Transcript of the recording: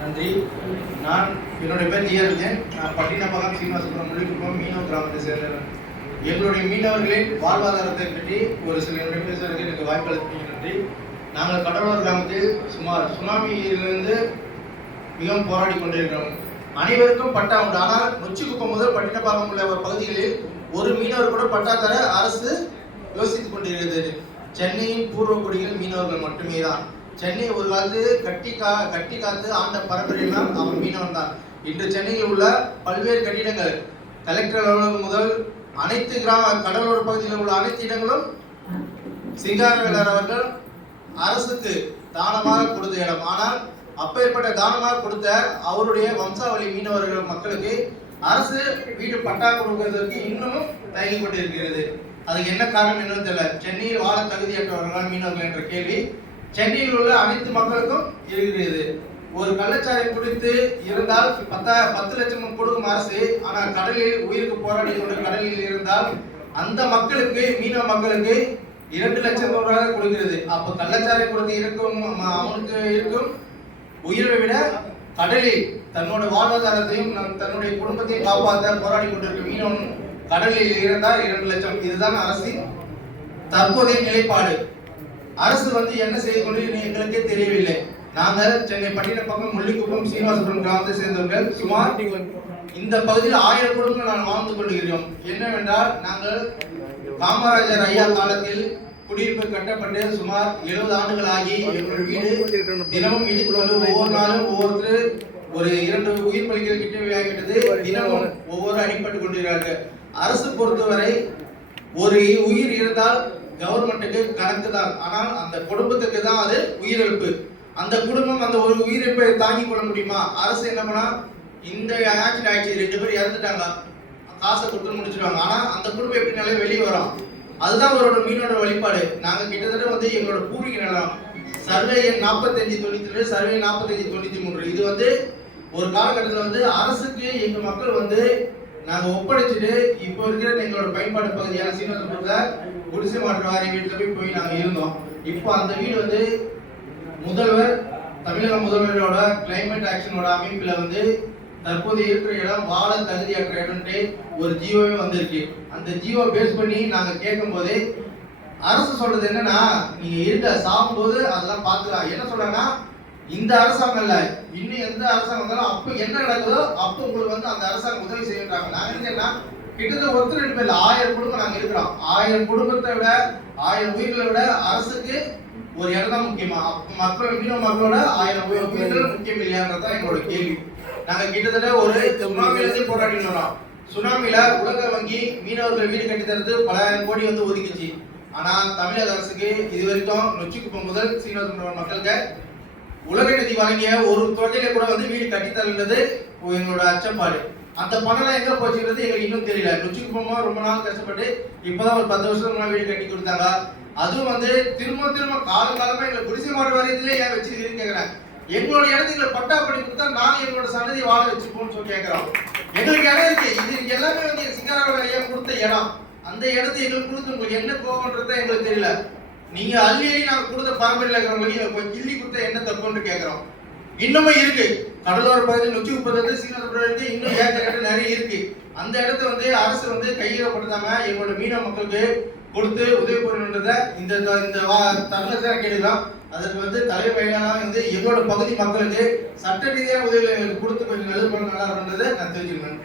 நன்றி. நான் என்னுடைய பேர் ஜிஆர் விஜயன் நான் பட்டினப்பாக்கம் சீனிவாசபுரம் முள்ளிக்குப்பம் மீனவ கிராமத்தை சேர்ந்தவன். எங்களுடைய மீனவர்களின் வாழ்வாதாரத்தை பற்றி ஒரு சில என்னுடைய பேசுவதற்கு எனக்கு வாய்ப்பு அளித்தீங்க நன்றி. நாங்கள் கடலூர் கிராமத்தில் சுமார் சுனாமியிலிருந்து மிகவும் போராடி கொண்டிருக்கிறோம். அனைவருக்கும் பட்டா உண்டு. ஆனால் நொச்சிக்குப்பம் முதல் பட்டினப்பாக்கம் உள்ள ஒரு பகுதிகளில் ஒரு மீனவர் கூட பட்டா தர அரசு யோசித்துக் கொண்டிருக்கிறது. சென்னையின் பூர்வ குடிகள் மீனவர்கள் மட்டுமே தான் சென்னை ஒரு காலத்து கட்டி கா கட்டி காத்து ஆண்ட பரம்பரையெல்லாம் அவன் மீனவன் தான் இன்று சென்னையில் உள்ள பல்வேறு கட்டிடங்கள் கலெக்டர் அலுவலகம் முதல் அனைத்து கிராம கடலோர பகுதியில் உள்ள அனைத்து இடங்களும் சிங்காரவேலர் அவர்கள் அரசுக்கு தானமாக கொடுத்த இடம். ஆனால் அப்பேற்பட்ட தானமாக கொடுத்த அவருடைய வம்சாவளி மீனவர்கள் மக்களுக்கு அரசு வீடு பட்டா கொடுக்கிறதுக்கு இன்னமும் தயங்கி கொண்டிருக்கிறது. அதுக்கு என்ன காரணம் என்னன்னு தெரியல. சென்னையில் வாழ தகுதியற்றவர்கள் மீனவர்கள் என்ற கேள்வி சென்னையில் உள்ள அனைத்து மக்களுக்கும் இருக்கிறது ஒரு கள்ளச்சாரை குடித்து இருந்தால் பத்தா பத்து லட்சம் கொடுக்கும் அரசு ஆனால் கடலில் உயிருக்கு போராடி கொண்டு கடலில் இருந்தால் அந்த மக்களுக்கு மீனவ மக்களுக்கு இரண்டு லட்சம் ரூபாய் கொடுக்கிறது. அப்போ கள்ளச்சாரை கொடுத்து இருக்கும் அவனுக்கு இருக்கும் உயிரை விட கடலில் தன்னோட வாழ்வாதாரத்தையும் நம் தன்னுடைய குடும்பத்தையும் காப்பாற்ற போராடி கொண்டிருக்கும் மீனவன் கடலில் இருந்தால் இரண்டு லட்சம். இதுதான் அரசின் தற்போதைய நிலைப்பாடு. அரசு வந்து என்ன செய்து கொண்டு எங்களுக்கே தெரியவில்லை. நாங்கள் சென்னை பட்டினப்பக்கம் முள்ளிக்குப்பம் சீனிவாசபுரம் கிராமத்தை சேர்ந்தவர்கள். சுமார் இந்த பகுதியில் ஆயிரம் குடும்பங்கள் நான் வாழ்ந்து கொள்கிறோம். என்னவென்றால் நாங்கள் காமராஜர் ஐயா காலத்தில் குடியிருப்பு கட்டப்பட்டு சுமார் எழுபது ஆண்டுகள் ஆகி எங்கள் வீடு தினமும் இடித்து ஒவ்வொரு நாளும் ஒவ்வொருத்தர் ஒரு இரண்டு உயிர் பலிகள் கிட்ட தினமும் ஒவ்வொரு அடிபட்டு கொண்டிருக்கிறார்கள். அரசு பொறுத்தவரை ஒரு உயிர் இருந்தால் கவர்மெண்ட்டுக்கு கணக்கு தான். ஆனால் அந்த குடும்பத்துக்கு தான் அது உயிரிழப்பு. அந்த குடும்பம் அந்த ஒரு உயிரிழப்பை தாங்கிக் கொள்ள முடியுமா? அரசு என்ன பண்ணா இந்த ஆக்சிடென்ட் ஆயிடுச்சு ரெண்டு பேர் இறந்துட்டாங்க. காசை கொடுத்து முடிச்சிருவாங்க. ஆனால் அந்த குடும்பம் எப்படினாலே வெளியே வரும்? அதுதான் அவரோட மீனோட வழிபாடு. நாங்கள் கிட்டத்தட்ட வந்து எங்களோட பூர்வீக நிலம் சர்வே எண் நாற்பத்தஞ்சு தொண்ணூத்தி ரெண்டு சர்வே நாற்பத்தஞ்சு தொண்ணூத்தி மூணு இது வந்து ஒரு காலகட்டத்தில் வந்து அரசுக்கு எங்கள் மக்கள் வந்து நாங்க ஒப்படைச்சிட்டு இப்போ இருக்கிற எங்களோட பயன்பாடு பகுதியான சீனத்துல குடிசை மாற்று வாரிய வீட்டுல போய் போய் நாங்க இருந்தோம். இப்போ அந்த வீடு வந்து முதல்வர் தமிழக முதல்வரோட கிளைமேட் ஆக்ஷனோட அமைப்புல வந்து தற்போது இருக்கிற இடம் வாழ தகுதியற்ற இடம்ட்டு ஒரு ஜியோவே வந்திருக்கு. அந்த ஜியோ பேஸ் பண்ணி நாங்க கேட்கும் போது அரசு சொல்றது என்னன்னா நீங்க இருக்க சாகும்போது அதெல்லாம் பார்த்துக்கலாம். என்ன சொல்றாங்கன்னா இந்த அரசாங்கம் இல்ல. இன்னும் எந்த அரசாங்கம் வந்தாலும் அப்ப என்ன நடக்குதோ அப்ப உங்களுக்கு வந்து அந்த அரசாங்கம் உதவி செய்யறாங்க நாங்க என்னன்னா கிட்டத்தட்ட ஒருத்தர் ரெண்டு பேர் ஆயிரம் குடும்பம் நாங்க இருக்கிறோம். ஆயிரம் குடும்பத்தை விட ஆயிரம் உயிர்களை விட அரசுக்கு ஒரு இடம் தான் முக்கியமா. மக்கள் மீனவ மக்களோட ஆயிரம் உயிர்கள் முக்கியம் இல்லையான்றதான் எங்களோட கேள்வி. நாங்க கிட்டத்தட்ட ஒரு சுனாமியிலிருந்து இருந்து போராடிட்டு வரோம் சுனாமில உலக வங்கி மீனவர்கள் வீடு கட்டி தரது பலாயிரம் கோடி வந்து ஒதுக்கிச்சு. ஆனா தமிழக அரசுக்கு இது வரைக்கும் நொச்சிக்குப்பம் முதல் சீனிவாசபுரம் மக்களுக்கு உலக நிதி வழங்கிய ஒரு தொகையில கூட வந்து வீடு கட்டித்தரன்றது எங்களோட அச்சம்பாடு. அந்த பணம் எங்க போச்சுன்றது எங்களுக்கு இன்னும் தெரியல. நொச்சிக்குப்பமா ரொம்ப நாள் கஷ்டப்பட்டு இப்பதான் ஒரு பத்து வருஷத்துக்கு வீடு கட்டி கொடுத்தாங்க அதுவும் வந்து திரும்ப திரும்ப கால காலமா எங்களை குடிசை மாடு வாரியத்திலே ஏன் வச்சிருக்கீங்கன்னு கேக்குறேன் எங்களோட இடத்துக்கு பட்டா பண்ணி கொடுத்தா நாங்க எங்களோட சன்னதி வாழ வச்சுப்போம்னு சொல்லி கேக்குறோம். எங்களுக்கு இடம் இருக்கு. இது எல்லாமே வந்து சிங்காரவேல ஐயா கொடுத்த இடம். அந்த இடத்தை எங்களுக்கு கொடுத்து உங்களுக்கு என்ன கோபம்ன்றத எங்களுக்கு தெரியல. நீங்க அள்ளி அள்ளி நாங்க கொடுத்த பரம்பரையில் இருக்கிறவங்களுக்கு எங்களுக்கு கொஞ்சம் கிள்ளி கொடுத்த என்ன தப்புன்னு கேக்குறோம். இன்னமும் இருக்கு. கடலோர பகுதியில் நொச்சி உப்பது சீன இருக்கு. இன்னும் ஏக்கர் நிறைய இருக்கு. அந்த இடத்த வந்து அரசு வந்து கையகப்படுத்தாம எங்களோட மீனவ மக்களுக்கு கொடுத்து உதவி பண்ணணுன்றத இந்த இந்த வா- தருணத்தை கேட்டுக்கலாம் அதற்கு வந்து தலைமை பயனாக வந்து எங்களோட பகுதி மக்களுக்கு சட்ட ரீதியான உதவிகளை எங்களுக்கு கொடுத்து கொஞ்சம் நல்லது பண்ண நல்லா இருக்குன்றதை நான் தெரிஞ்சுக்கிறேன்.